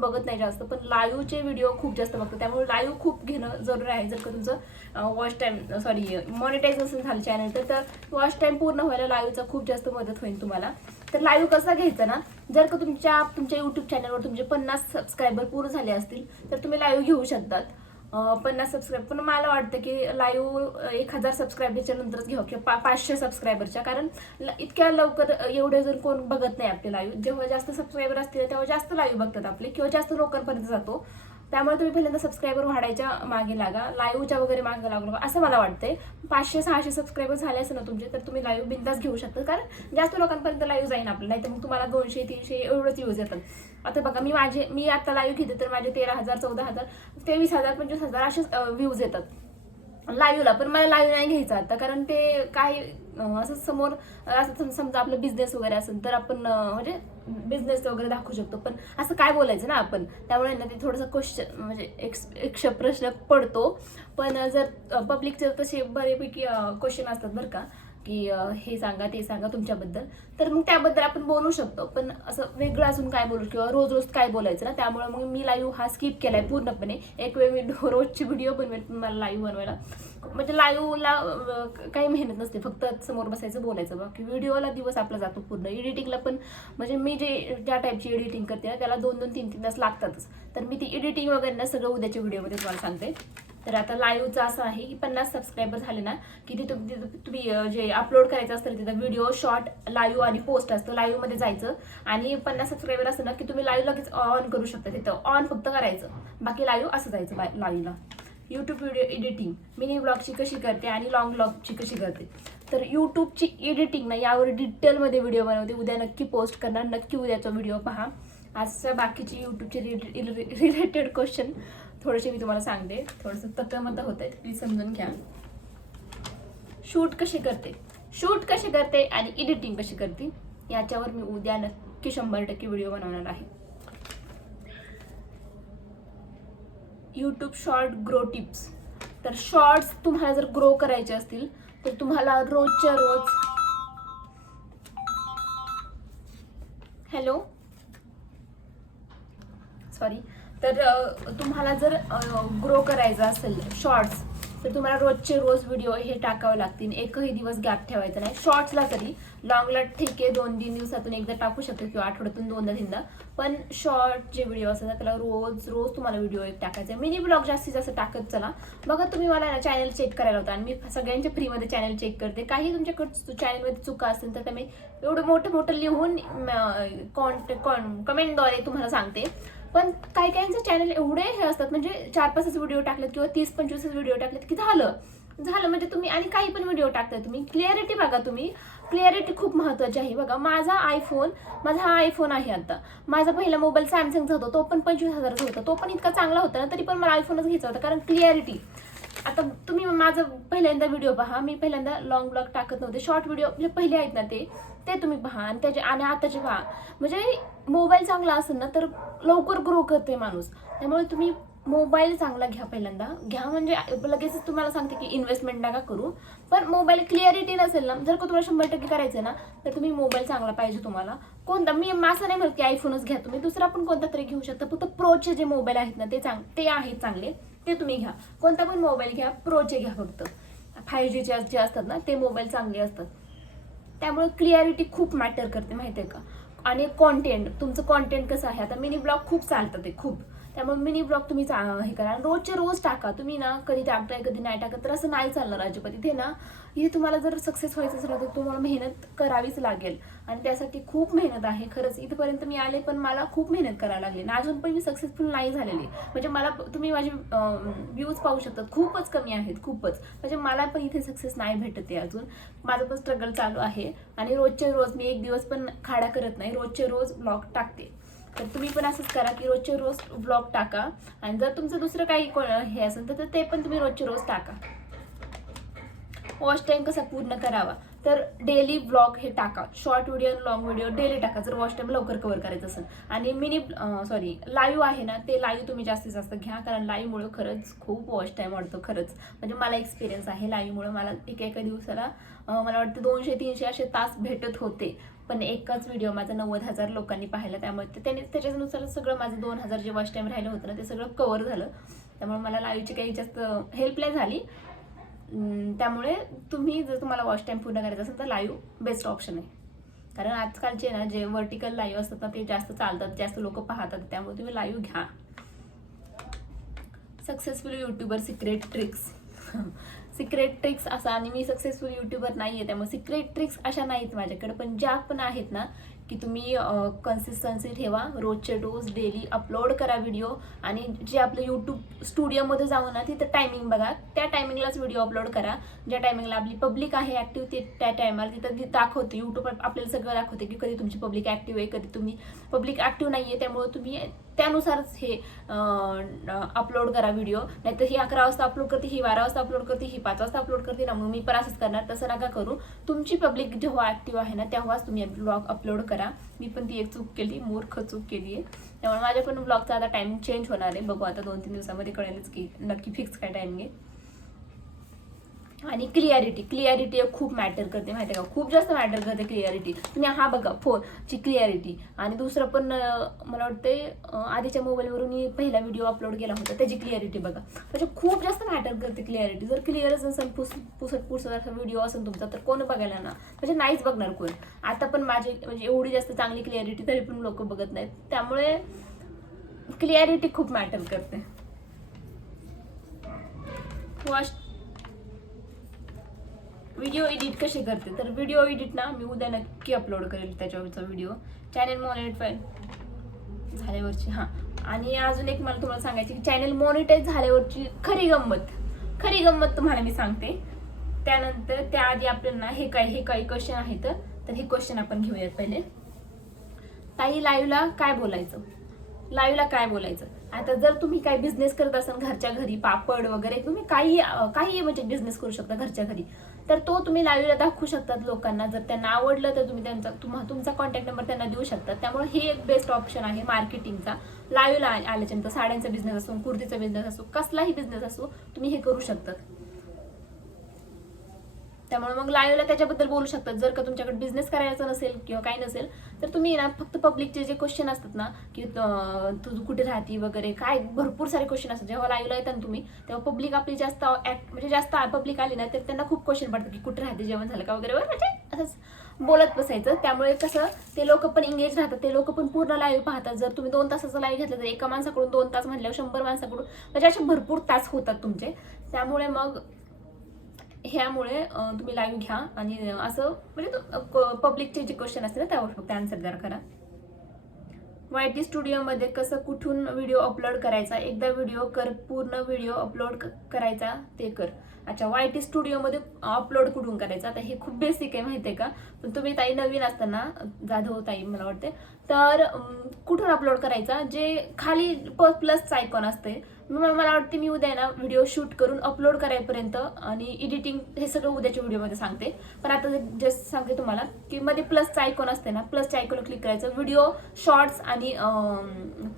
बघत नाही जास्त, पण लाईव्हचे व्हिडिओ खूप जास्त बघतो. त्यामुळे लाईव्ह खूप घेणं जरुरी आहे. जर का तुमचं वॉच टाईम मॉनिटायझेशन झालं चॅनल तर वॉच टाईम पूर्ण व्हायला लाईव्हचा खूप जास्त मदत होईल तुम्हाला. तर लाईव्ह कसा घ्यायचा ना, जर का तुमच्या यूट्यूब चॅनलवर तुमचे 50 सबस्क्रायबर पूर्ण झाले असतील तर तुम्ही लाईव्ह घेऊ शकतात. 50 सबस्क्राईब, पण मला वाटतं की लाईव्ह 1000 सबस्क्रायबरच्या नंतरच घ्यावं किंवा 500 सबस्क्रायबरच्या, कारण इतक्या लवकर एवढे जर कोण बघत नाही आपले लाईव्ह. जेव्हा जास्त सबस्क्रायबर असतील तेव्हा जास्त लाईव्ह बघतात आपले किंवा जास्त लोकांपर्यंत जातो. त्यामुळे तुम्ही पहिल्यांदा सबस्क्रायबर वाढायच्या मागे लागा, लाईव्हच्या वगैरे मागे लागू नका असं मला वाटतंय. 500-600 सबस्क्रायबर झाले असेल ना तुमचे तर तुम्ही लाईव्ह बिंदास घेऊ शकता, कारण जास्त लोकांपर्यंत लाईव्ह जाईन आपलं. नाही तर मग तुम्हाला 200-300 एवढंच व्ह्यूज येतात. आता बघा मी आता लाईव्ह घेते तर माझे 13,000, 14,000, 23,000, 25,000 असेच व्ह्यूज येतात लाईव्हला. पण मला लाईव्ह नाही घ्यायचं आता, कारण ते काय असं समोर असं समजा आपलं बिझनेस वगैरे असेल तर आपण म्हणजे बिझनेस वगैरे दाखवू शकतो, पण असं काय बोलायचं ना आपण. त्यामुळे ना ते थोडंसं क्वेश्चन म्हणजे एक प्रश्न पडतो. पण जर पब्लिकचे तसे बरेपैकी क्वेश्चन असतात बरं का, की हे सांगा ते सांगा तुमच्याबद्दल, तर मग त्याबद्दल आपण बोलू शकतो. पण असं वेगळं अजून काय बोलू किंवा रोज रोज काय बोलायचं ना, त्यामुळे मग मी लाईव्ह हा स्किप केलाय पूर्णपणे. एक वेळ मी रोजची व्हिडिओ बनवेल, पण मला लाईव्ह बनवायला म्हणजे लाईव्हला काही मेहनत नसते, फक्त समोर बसायचं बोलायचं. बाकी व्हिडिओला दिवस आपला जातो पूर्ण. एडिटिंगला पण म्हणजे मी ज्या टाईपची एडिटिंग करते ना त्याला 2-2, 3-3 तास लागतातच. तर मी ती एडिटिंग वगैरे ना सगळं उद्याच्या व्हिडिओमध्ये तुम्हाला सांगते. तर आता लाईव्हचं असं आहे की 50 सबस्क्रायबर झाले ना की तुम्ही जे अपलोड करायचं असतं तिथं व्हिडिओ, शॉर्ट, लाईव्ह आणि पोस्ट असतं. लाईव्हमध्ये जायचं आणि 50 सबस्क्रायबर असतं ना की तुम्ही लाईव्ह लगेच ऑन करू शकता. तिथं ऑन फक्त करायचं, बाकी लाईव्ह असं जायचं लाईव्हला. यूट्यूब व्हिडिओ एडिटिंग मिनी ब्लॉगची कशी करते आणि लॉंग ब्लॉगची कशी करते. तर यूट्यूबची एडिटिंग ना यावर डिटेलमध्ये व्हिडिओ बनवते. उद्या नक्की पोस्ट करणार, नक्की उद्याचा व्हिडिओ पहा. आजच्या बाकीची यूट्यूबचे रिलेटेड क्वेश्चन थोडेसे मी तुम्हाला सांगते. थोडंसं तत्वमत होत आहे, प्लीज समजून घ्या. शूट कशी करते आणि एडिटिंग कशी करते याच्यावर मी उद्या नक्की 100% व्हिडिओ बनवणार आहे. YouTube short grow tips. तर शॉर्ट्स तुम्हाला जर ग्रो करायचे असतील तर तुम्हाला रोजच्या रोज तर तुम्हाला जर ग्रो करायचं असेल शॉर्ट्स तर तुम्हाला रोजचे रोज व्हिडिओ हे टाकावे लागतील. एकही दिवस गॅप ठेवायचा नाही. शॉर्ट्सला तरी, लॉंगला ठीक आहे 2-3 दिवसातून एकदा टाकू शकतो किंवा आठवड्यातून 2-3दा. पण शॉर्ट जे व्हिडिओ असतात त्याला रोज तुम्हाला व्हिडिओ एक टाकायचा. मिनी ब्लॉग जास्तीत जास्त टाकत चला. बघा तुम्ही मला चॅनल चेक करायला होता आणि मी सगळ्यांच्या फ्रीमध्ये चॅनल चेक करते. काही तुमच्याकडे चॅनलमध्ये चुका असतील तर मी एवढं मोठं लिहून कमेंटद्वारे तुम्हाला सांगते. पण काही काहींचे चॅनल एवढे हे असतात म्हणजे 4-5 व्हिडिओ टाकलेत किंवा 30-25 व्हिडिओ टाकलेत की झालं म्हणजे तुम्ही आणि काही पण व्हिडिओ टाकताय तुम्ही. क्लिअरिटी बघा तुम्ही, क्लिअरिटी खूप महत्त्वाची आहे. बघा माझा हा आयफोन आहे. आता माझा पहिला मोबाईल सॅमसंगचा होता, तो पण 25,000चा होता. तो पण इतका चांगला होता ना, तरी पण मला आयफोनच घ्यायचा होता, कारण क्लिअरिटी. आता तुम्ही माझं पहिल्यांदा व्हिडिओ पहा. मी पहिल्यांदा लॉंग ब्लॉग टाकत नव्हते. शॉर्ट व्हिडिओ जे पहिले आहेत ना ते तुम्ही पहा आणि आताचे पहा. म्हणजे मोबाईल चांगला असेल ना तर लवकर ग्रो करते माणूस. त्यामुळे तुम्ही मोबाईल चांगला घ्या, पहिल्यांदा घ्या. म्हणजे लगेच तुम्हाला सांगते की इन्व्हेस्टमेंट नका करू, पण मोबाईल क्लिअरिटी नसेल ना, जर का तुम्हाला 100% करायचं ना तर तुम्ही मोबाईल चांगला पाहिजे तुम्हाला. कोणता, मी असं नाही म्हणत की आयफोनच घ्या, तुम्ही दुसरा पण कोणता तरी घेऊ शकता. फक्त प्रोचे जे मोबाईल आहेत ना ते आहेत चांगले, ते तुम्ही घ्या. कोणता पण मोबाईल घ्या, प्रोचे घ्या. फक्त 5G जे असतात ना ते मोबाईल चांगले असतात. त्यामुळे क्लिअरिटी खूप मॅटर करते, माहिती आहे का. आणि तुमचं कॉन्टेंट कसं आहे. आता मिनी ब्लॉग खूप चालतात ते खूप, त्यामुळे मिनी ब्लॉग तुम्ही हे करा. रोजचे रोज टाका. तुम्ही ना कधी टाकताय कधी नाही टाकत तर असं नाही चालणार अजिबात. इथे तुम्हाला जर सक्सेस व्हायचं असेल तर तुम्हाला मेहनत करावीच लागेल आणि त्यासाठी खूप मेहनत आहे. खरंच इथपर्यंत मी आले पण मला खूप मेहनत करायला लागली ना, अजून पण मी सक्सेसफुल नाही झालेली. म्हणजे मला तुम्ही माझे व्ह्यूज पाहू शकतात, खूपच कमी आहेत, खूपच. म्हणजे मला पण इथे सक्सेस नाही भेटत आहे अजून. माझं पण स्ट्रगल चालू आहे आणि रोजचे रोज मी एक दिवस पण खाडा करत नाही, रोजचे रोज ब्लॉग टाकते. तर तुम्ही पण असंच करा की रोजचे रोज ब्लॉग टाका. आणि जर तुमचं दुसरं काही हे असेल तर ते पण तुम्ही रोजचे रोज टाका. वॉच टाइम कसा पूर्ण करावा, तर डेली ब्लॉग हे टाका. Short video, long video daily टाका जर वॉच टाइम लवकर कव्हर करायचं असेल. आणि लाईव्ह आहे ना ते लाईव्ह तुम्ही जास्तीत जास्त घ्या, कारण लाईव्हमुळे खरंच खूप वॉच टाइम वाढतो. खरंच म्हणजे मला एक्सपिरियन्स आहे लाईव्हमुळे. मला एका दिवसाला मला वाटतं 200-300 असे तास भेटत होते. पण एकाच व्हिडिओ माझा 90,000 लोकांनी पाहिला, त्यामुळे त्याच्यानुसार सगळं माझं 2,000 जे वॉच टाईम राहिलं होतं ना ते सगळं कव्हर झालं. त्यामुळे मला लाईव्हची काही जास्त हेल्प नाही झाली. त्यामुळे तुम्ही जर तुम्हाला वॉच टाईम पूर्ण करायचा असेल तर लाईव्ह बेस्ट ऑप्शन आहे. कारण आजकालचे ना जे व्हर्टिकल लाईव्ह असतात ना ते जास्त चालतात, जास्त लोक पाहतात, त्यामुळे तुम्ही लाईव्ह घ्या. Successful YouTuber secret tricks. Secret tricks असा, आणि मी सक्सेसफुल यूट्यूबर नाही आहे त्यामुळे सिक्रेट ट्रिक्स अशा नाहीत माझ्याकडे, पण ज्या पण आहेत ना की तुम्ही कन्सिस्टन्सी ठेवा, रोजचे डोज डेली अपलोड करा व्हिडिओ, आणि जे आपलं यूट्यूब स्टुडिओमध्ये जाऊन ना तिथं टायमिंग बघा, त्या टायमिंगलाच व्हिडिओ अपलोड करा. ज्या टायमिंगला आपली पब्लिक आहे ॲक्टिव्ह ते त्या टायमाला तिथं दाखवते, यूट्यूब आपल्याला सगळं दाखवते की कधी तुमची पब्लिक ॲक्टिव्ह आहे, कधी तुम्ही पब्लिक ॲक्टिव्ह नाही आहे. त्यामुळे तुम्ही त्यानुसारच हे अपलोड करा व्हिडिओ. नाहीतर ही 11 वाजता अपलोड करते, ही 12 वाजता अपलोड करते, ही 5 वाजता अपलोड करते ना, मग मी पण असंच करणार. तसं नका करू. तुमची पब्लिक जेव्हा ॲक्टिव्ह आहे ना तेव्हाच तुम्ही ब्लॉग अपलोड करा. मी पण ती एक चूक केली, मूर्ख चूक केली आहे. त्यामुळे माझ्या पण ब्लॉगचा आता टायमिंग चेंज होणार आहे. बघू आता 2-3 दिवसामध्ये कळेलच की नक्की फिक्स काय टायमिंग आहे. आणि क्लिअरिटी खूप मॅटर करते माहिती आहे का, खूप जास्त मॅटर करते क्लिअरिटी. तुम्ही हा बघा फोनची क्लिअरिटी, आणि दुसरं पण मला वाटते आधीच्या मोबाईलवरून मी पहिला व्हिडिओ अपलोड केला होता त्याची क्लिअरिटी बघा, म्हणजे खूप जास्त मॅटर करते क्लिअरिटी. जर क्लिअरच नसेल, पुसत असा व्हिडिओ असेल तुमचा तर कोण बघायला ना, म्हणजे नाहीच बघणार कोण. आता पण माझी म्हणजे एवढी जास्त चांगली क्लिअरिटी तरी पण लोक बघत नाहीत, त्यामुळे क्लिअरिटी खूप मॅटर करते. व्हिडिओ एडिट कसे करते, तर व्हिडिओ एडिट ना मी उद्या नक्की अपलोड करेल त्याच्यावरचा व्हिडिओ, चॅनल मॉनिटाईज झाल्यावरची. हां, आणि अजून एक मला तुम्हाला सांगायची की चॅनल मॉनिटाईज झाल्यावरची खरी गंमत तुम्हाला मी सांगते. त्यानंतर त्याआधी आपल्याला हे काही क्वेश्चन आहेत, तर हे क्वेश्चन आपण घेऊयात पहिले. ताई लाईव्हला काय बोलायचं? आता जर तुम्ही काही बिझनेस करत असाल घरच्या घरी, पापड वगैरे, तुम्ही काही म्हणजे बिझनेस करू शकता घरच्या घरी, तर तो तुम्ही लाईव्हला दाखवू शकतात लोकांना. जर त्यांना आवडलं तर तुम्ही तुमचा कॉन्टॅक्ट नंबर त्यांना देऊ शकतात. त्यामुळे हे एक बेस्ट ऑप्शन आहे मार्केटिंगचा. लाईव्हला आल्याच्यानंतर साड्यांचा बिझनेस असो, कुर्तीचा बिझनेस असो, कसलाही बिझनेस असो, तुम्ही हे करू शकतात. त्यामुळे मग लाईव्हला त्याच्याबद्दल बोलू शकतात. जर का तुमच्याकडे बिझनेस करायचा नसेल किंवा काही नसेल तर तुम्ही ना फक्त पब्लिकचे जे क्वेश्चन असतात ना की तू कुठे राहती वगैरे, काय भरपूर सारे क्वेश्चन असतात. जेव्हा लाईव्हला येतात ना तुम्ही तेव्हा पब्लिक आपली जास्त पब्लिक आली ना तर त्यांना खूप क्वेश्चन पडतात की कुठे राहते, जेवण झालं का वगैरे, म्हणजे असंच बोलत बसायचं. त्यामुळे कसं ते लोक पण एंगेज राहतात, ते लोक पण पूर्ण लाईव्ह पाहतात. जर तुम्ही 2 तासाचं लाईव्ह घेतलं तर एका माणसाकडून 2 तास म्हणल्यावर 100 माणसाकडून म्हणजे असे भरपूर तास होतात तुमचे. त्यामुळे मग ह्यामुळे तुम्ही लाईव्ह घ्या, आणि असं म्हणजे पब्लिकचे जे क्वेश्चन असते ना त्यावर फक्त आन्सर द्या करा. YT स्टुडिओमध्ये कसं कुठून व्हिडिओ अपलोड करायचा, एकदा व्हिडिओ कर, पूर्ण व्हिडिओ अपलोड करायचा ते कर. अच्छा, YT स्टुडिओमध्ये अपलोड कुठून करायचा, आता हे खूप बेसिक आहे माहिती आहे का, पण तुम्ही ताई नवीन असताना, जाधव ताई मला वाटते, तर कुठून अपलोड करायचा, जे खाली प्लसचा आयकॉन असते. मला वाटते मी उद्या ना व्हिडिओ शूट करून अपलोड करायपर्यंत आणि एडिटिंग हे सगळं उद्याच्या व्हिडिओमध्ये सांगते. पण आता जस्ट सांगते तुम्हाला की मध्ये प्लसचा आयकॉन असते ना, प्लसच्या आयकॉनवर क्लिक करायचं. व्हिडिओ, शॉर्ट्स आणि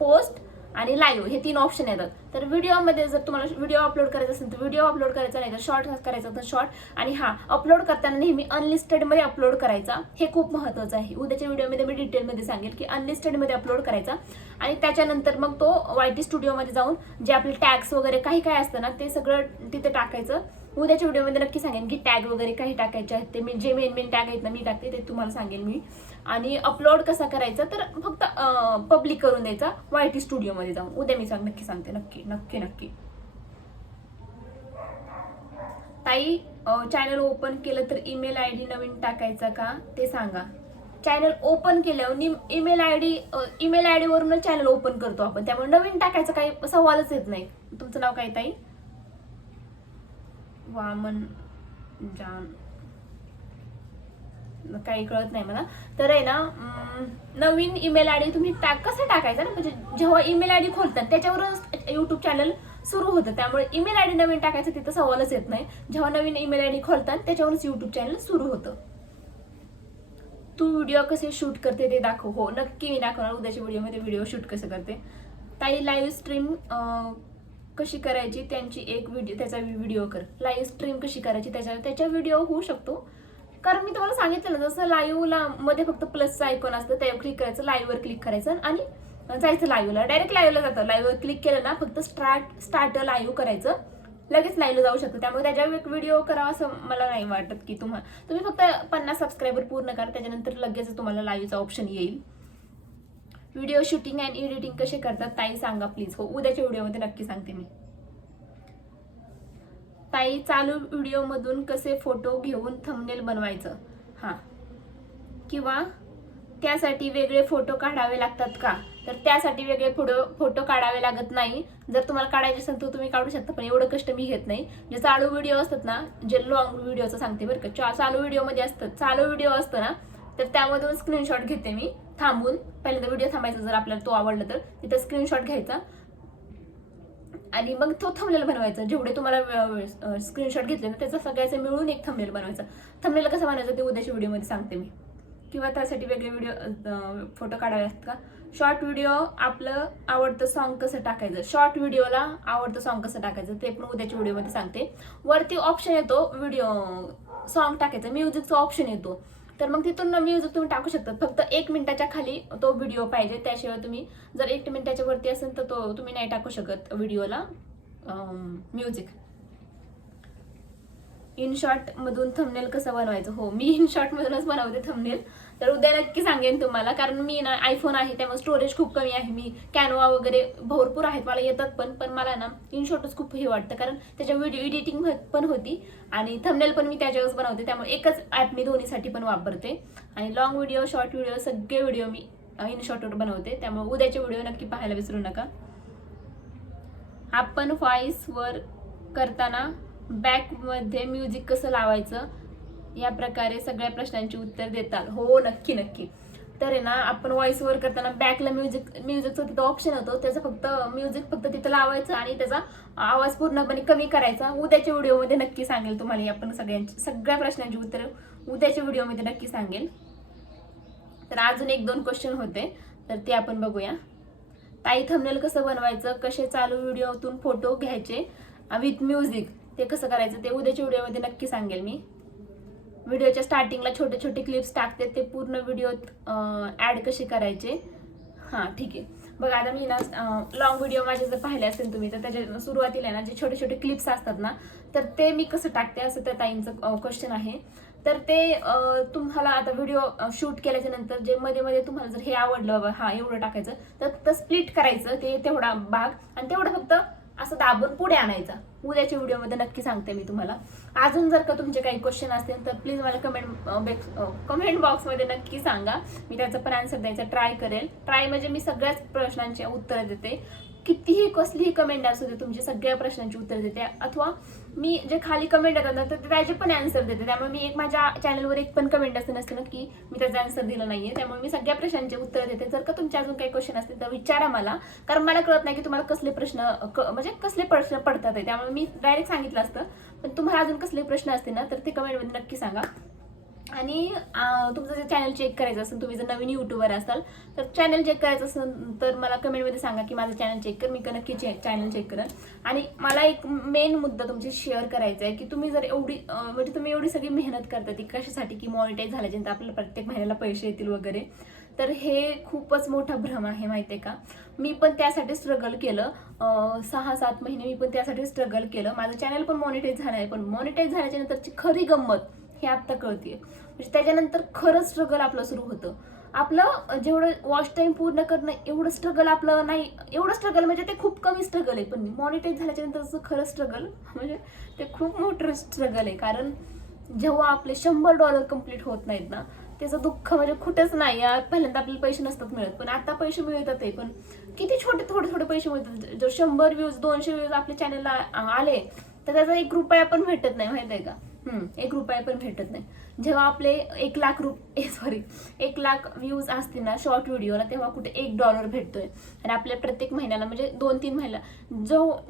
पोस्ट आणि लाईव्ह हे 3 ऑप्शन येतात. तर व्हिडिओमध्ये जर तुम्हाला व्हिडिओ अपलोड करायचा असेल तर व्हिडिओ अपलोड करायचा, नाही तर शॉर्ट करायचा तर शॉर्ट. आणि अपलोड करताना नेहमी अनलिस्टेडमध्ये अपलोड करायचा, हे खूप महत्त्वाचं आहे. उद्याच्या व्हिडिओमध्ये मी डिटेलमध्ये सांगेल की अनलिस्टेडमध्ये अपलोड करायचा. आणि त्याच्यानंतर मग तो YT स्टुडिओमध्ये जाऊन जे आपले टॅग्स वगैरे काही असतं ना ते सगळं तिथे टाकायचं. उद्याच्या व्हिडिओमध्ये नक्की सांगेन की टॅग वगैरे काही टाकायचे आहेत, ते मी जे मेन टॅग आहेत ना मी टाकते ते तुम्हाला सांगेल मी. आणि अपलोड कसा करायचा तर फक्त पब्लिक करून द्यायचा YT स्टुडिओमध्ये जाऊन. उद्या मी नक्की सांगते, नक्की. ताई चॅनल ओपन केलं तर ईमेल ID नवीन टाकायचा का ते सांगा. चॅनल ओपन केल्यावर ईमेल आयडी वरूनच चॅनल ओपन करतो आपण, त्यामुळे नवीन टाकायचं काही सवालच येत नाही. तुमचं नाव काय ताई? वामन जान, काही कळत नाही मला. तर आहे ना नवीन ईमेल आयडी तुम्ही कसं टाकायचं ना, म्हणजे जेव्हा ईमेल आयडी खोलतात त्याच्यावरच युट्यूब चॅनल सुरू होतं. त्यामुळे ईमेल आयडी नवीन टाकायचं तिथं सवालच येत नाही. जेव्हा नवीन ईमेल आयडी खोलतात त्याच्यावरच युट्यूब चॅनल सुरू होतं. तू व्हिडिओ कसे शूट करते ते दाखव. हो नक्की मी दाखवणार उद्याच्या व्हिडिओमध्ये व्हिडिओ शूट कसं करते. ताई लाईव्ह स्ट्रीम कशी करायची त्याचा व्हिडिओ कर. लाईव्ह स्ट्रीम कशी करायची त्याच्या व्हिडिओ होऊ शकतो. कारण मी तुम्हाला सांगितलं ना, जसं लाईव्हला मध्ये फक्त प्लसचं आयकॉन असतं, त्यावर क्लिक करायचं, लाईव्हवर क्लिक करायचं आणि जायचं लाईव्हला. डायरेक्ट लाईव्हला जातं. लाईव्हवर क्लिक केलं ना, फक्त स्टार्ट लाईव्ह करायचं, लगेच लाईव्हला जाऊ शकतो. त्यामुळे त्याच्यावर एक व्हिडिओ करावा असं मला नाही वाटत की तुम्ही फक्त 50 सबस्क्रायबर पूर्ण करा, त्याच्यानंतर लगेच तुम्हाला लाईव्हचा ऑप्शन येईल. व्हिडिओ शूटिंग अँड एडिटिंग कसे करतात ताई सांगा प्लीज. हो, उद्याच्या व्हिडिओमध्ये नक्की सांगते मी. ताई चालू व्हिडिओमधून कसे फोटो घेऊन थंबनेल बनवायचं, हां, किंवा त्यासाठी वेगळे फोटो काढावे लागतात का? तर त्यासाठी वेगळे फोटो काढावे लागत नाही. जर तुम्हाला काढायचे असेल तर तुम्ही काढू शकता, पण एवढं कष्ट मी घेत नाही. जे चालू व्हिडिओ असतात ना, जे लॉंग व्हिडिओचं सांगते बरं का, चालू व्हिडिओमध्ये असतं, चालू व्हिडिओ असतो ना, तर त्यामधून स्क्रीनशॉट घेते मी थांबून. पहिल्यांदा व्हिडिओ थांबायचा, जर आपल्याला तो आवडला तर तिथं स्क्रीनशॉट घ्यायचा आणि मग तो थंबनेल बनवायचा. जेवढे तुम्हाला स्क्रीनशॉट घेतले ना, त्याचा सगळ्याचं मिळून एक थंबनेल बनवायचा. थंबनेल कसं बनवायचं ते उद्याच्या व्हिडिओमध्ये सांगते मी. किंवा त्यासाठी वेगळे व्हिडिओ फोटो काढावे असतात का? शॉर्ट व्हिडिओ आपलं आवडतं सॉन्ग कसं टाकायचं, शॉर्ट व्हिडिओला आवडतं सॉन्ग कसं टाकायचं ते पण उद्याच्या व्हिडिओमध्ये सांगते. वरती ऑप्शन येतो व्हिडिओ सॉन्ग टाकायचं, म्युझिकचा ऑप्शन येतो, तर मग तिथून म्युझिक तुम्ही टाकू शकता. फक्त 1 मिनिटाच्या खाली तो व्हिडिओ पाहिजे, त्याशिवाय तुम्ही जर 1 मिनिटाच्या वरती असेल तर तो तुम्ही नाही टाकू शकत व्हिडिओला म्युझिक. इनशॉट मधून थंबनेल कसं बनवायचं? हो, मी इनशॉट मधूनच बनवते थंबनेल. तर उद्या नक्की सांगेन तुम्हाला, कारण मी ना आयफोन आहे त्यामुळे स्टोरेज खूप कमी आहे. मी कॅनवा वगैरे भरपूर आहेत मला येतात, पण मला ना इनशॉटच खूप हे वाटतं, कारण त्याच्या व्हिडिओ एडिटिंग पण होती आणि थंबनेल पण मी त्याच्यावरच बनवते. त्यामुळे एकच ॲप मी दोन्हीसाठी पण वापरते. आणि लॉंग व्हिडिओ, शॉर्ट व्हिडिओ, सगळे व्हिडिओ मी इनशॉटवर बनवते. त्यामुळे उद्याचे व्हिडिओ नक्की पाहायला विसरू नका. आपण व्हॉइसवर करताना बॅकमध्ये म्युझिक कसं लावायचं, या प्रकारे सगळ्या प्रश्नांची उत्तर देतात. हो, नक्की नक्की. तर आहे ना, आपण व्हॉइसवर करताना बॅकला म्युझिकचं तिथं ऑप्शन होतं, त्याचं फक्त म्युझिक फक्त तिथं लावायचं आणि त्याचा आवाज पूर्णपणे कमी करायचा. उद्याच्या व्हिडिओमध्ये नक्की सांगेल तुम्हाला. आपण सगळ्या प्रश्नांची उत्तर उद्याच्या व्हिडिओमध्ये नक्की सांगेल. तर अजून 1-2 क्वेश्चन होते, तर ते आपण बघूया. ताई थंबनेल कसं बनवायचं, कसे चालू व्हिडिओतून फोटो घ्यायचे विथ म्युझिक, ते कसं करायचं ते उद्याच्या व्हिडिओमध्ये नक्की सांगेल मी. व्हिडिओच्या स्टार्टिंगला छोटे छोटे क्लिप्स टाकते, ते पूर्ण व्हिडिओत ऍड कसे करायचे. हां, ठीक आहे. बघा आता मी ना लॉंग व्हिडिओ माझे जर पाहिले असेल तुम्ही, तर त्याच्या सुरुवातीला ना जे छोटे छोटे क्लिप्स असतात ना, तर ते मी कसं टाकते असं त्या ताईंचं क्वेश्चन आहे. तर ते तुम्हाला आता व्हिडिओ शूट केल्याच्या नंतर जे मध्ये मध्ये तुम्हाला जर हे आवडलं बाबा, हा एवढं टाकायचं, तर स्प्लिट करायचं ते तेवढा भाग आणि तेवढं फक्त असं दाबून पुढे आणायचा. उद्याच्या व्हिडिओमध्ये नक्की सांगते मी तुम्हाला. अजून जर का तुमचे काही क्वेश्चन असतील तर प्लीज मला कमेंट बॉक्समध्ये नक्की सांगा. मी त्याचं पण आन्सर द्यायचा ट्राय करेल. ट्राय म्हणजे मी सगळ्याच प्रश्नांची उत्तरं देते. कितीही कसलीही कमेंट असू दे, तुमची सगळ्या प्रश्नांची उत्तर देते. अथवा मी जे खाली कमेंट येतात ना, तर त्याचे पण आन्सर देते. त्यामुळे मी माझ्या चॅनलवर एक पण कमेंट असं नसतं ना की मी त्याचा आन्सर दिला नाहीये. त्यामुळे मी सगळ्या प्रश्नांचे उत्तर देते. जर का तुमचे अजून काही क्वेश्चन असतील तर विचारा मला, कारण मला कळत नाही की तुम्हाला कसले प्रश्न म्हणजे कसले प्रश्न पडतात आहे. त्यामुळे मी डायरेक्ट सांगितलं असतं, पण तुम्हाला अजून कसले प्रश्न असतील ना, तर ते कमेंटमध्ये नक्की सांगा. आणि तुमचं जर चॅनल चेक करायचं असेल, तुम्ही जर नवीन युट्यूबर असाल तर चॅनल चेक करायचं असेल तर मला कमेंटमध्ये सांगा की माझं चॅनल चेक कर. मी नक्की चॅनल चेक करेन. आणि मला एक मेन मुद्दा तुमची शेअर करायचा आहे की तुम्ही जर म्हणजे तुम्ही एवढी सगळी मेहनत करता ती कशासाठी, की मॉनिटाईज झाल्याच्यानंतर आपल्याला प्रत्येक महिन्याला पैसे येतील वगैरे. तर हे खूपच मोठा भ्रम आहे, माहिती आहे का. मी पण त्यासाठी स्ट्रगल केलं 6-7 महिने. मी पण त्यासाठी स्ट्रगल केलं. माझं चॅनल पण मॉनिटाईज झालं आहे, पण मॉनिटाईज झाल्याच्या नंतरची खरी गंमत हे आत्ता कळते. म्हणजे त्याच्यानंतर खरंच स्ट्रगल आपलं सुरू होतं. आपलं जेवढं वॉच टाईम पूर्ण करणं एवढं स्ट्रगल आपलं नाही. एवढं स्ट्रगल म्हणजे ते खूप कमी स्ट्रगल आहे, पण मॉनिटाईज झाल्याच्या नंतरचं खरं स्ट्रगल म्हणजे ते खूप मोठं स्ट्रगल आहे. कारण जेव्हा आपले $100 कंप्लीट होत नाहीत ना, त्याचं दुःख म्हणजे कुठंच नाही. पहिल्यांदा आपल्याला पैसे नसतात मिळत, पण आता पैसे मिळतात आहे. पण किती थोडे पैसे मिळतात. जर 100 व्ह्यूज 200 व्ह्यूज आपल्या चॅनलला आले तर त्याचा ₹1 पण भेटत नाही, माहित आहे का. ₹1 पण भेटत नाही. जेव्हा आपले 1 लाख व्ह्यूज असतील ना शॉर्ट व्हिडिओला, तेव्हा कुठे $1 भेटतोय. आणि आपल्या प्रत्येक महिन्याला म्हणजे 2-3 महिन्याला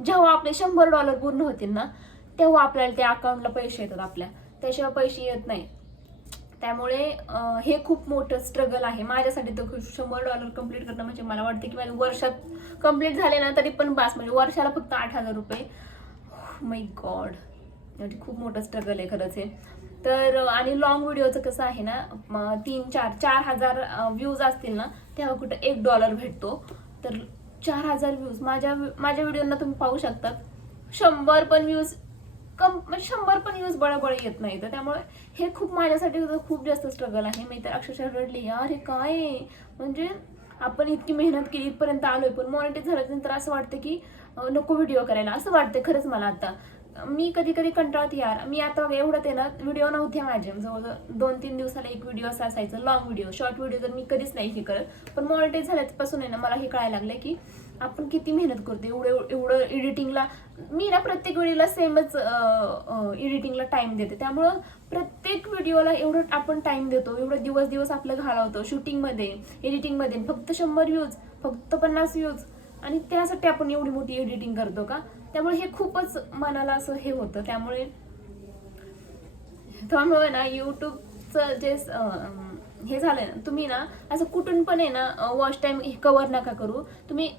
जेव्हा आपले $100 पूर्ण होतील ना, तेव्हा आपल्याला त्या अकाउंटला पैसे येतात आपल्या. त्याशिवाय पैसे येत नाही. त्यामुळे हे खूप मोठं स्ट्रगल आहे माझ्यासाठी. तर $100 कम्प्लीट करणं म्हणजे मला वाटतं की माझ्या वर्षात कम्प्लीट झाले ना तरी पण बास. म्हणजे वर्षाला फक्त ₹8,000. माय गॉड, म्हणजे खूप मोठं स्ट्रगल आहे खरंच हे. तर आणि लॉंग व्हिडिओचं कसं आहे ना 4,000 व्ह्यूज असतील ना तेव्हा कुठं $1 भेटतो. तर 4,000 व्ह्यूज माझ्या व्हिडिओना तुम्ही पाहू शकतात 100 पण व्ह्यूज 100 पण व्ह्यूज बळबळ येत नाही. तर त्यामुळे हे खूप माझ्यासाठी खूप जास्त स्ट्रगल आहे. मी तर अक्षरशः रडली यार हे काय आहे? म्हणजे आपण इतकी मेहनत केली इथपर्यंत आलोय पण मॉनिटाईज झाल्यानंतर असं वाटतं की नको व्हिडिओ करायला असं वाटतं खरंच मला. आता मी कधी कधी कंटाळते यार. मी आता एवढं ते ना व्हिडिओ नव्हते माझे जवळजवळ 2-3 दिवसाला एक व्हिडिओ असं असायचं लॉंग व्हिडिओ. शॉर्ट व्हिडिओ तर मी कधीच नाही हे करत. पण मॉनिटाईज झाल्यापासून आहे ना मला हे कळायला लागलं की आपण किती मेहनत करतो. एवढं एडिटिंगला मी ना प्रत्येक व्हिडिओला सेमच एडिटिंगला टाइम देते. त्यामुळं प्रत्येक व्हिडिओला एवढं आपण टाइम देतो, एवढं दिवस आपलं घालवतो शूटिंगमध्ये एडिटिंगमध्ये. फक्त 100 व्ह्यूज, फक्त 50 व्ह्यूज आणि त्यासाठी आपण एवढी मोठी एडिटिंग करतो का? त्यामुळे हे खूपच मनाला असं हे होतं. त्यामुळे ना युट्यूबचं जे हे झालंय ना तुम्ही ना असं कुठून पण आहे ना वॉच टाइम कव्हर नका करू. तुम्ही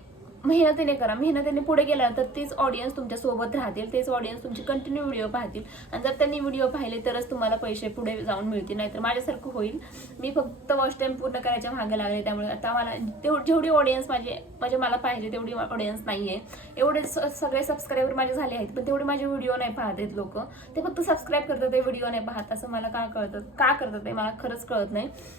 मेहनतीने करा. मेहनतीने पुढे गेला तर तेच ऑडियन्स तुमच्या सोबत राहतील, तेच ऑडियन्स तुमचे कंटिन्यू व्हिडिओ पाहतील आणि जर त्यांनी व्हिडिओ पाहिले तरच तुम्हाला पैसे पुढे जाऊन मिळतील. नाहीतर माझ्यासारखं होईल. मी फक्त वॉच टाइम पूर्ण करायच्या मागे लागले. त्यामुळे आता मला जेवढी ऑडियन्स म्हणजे मला पाहिजे तेवढी ऑडियन्स नाहीये. एवढे सगळे सबस्क्रायबर माझे झाले आहेत पण तेवढे माझे व्हिडिओ नाही पाहत आहेत लोक. ते फक्त सबस्क्राईब करतात ते व्हिडिओ नाही पाहत. असं मला का करतात ते मला खरंच कळत नाही.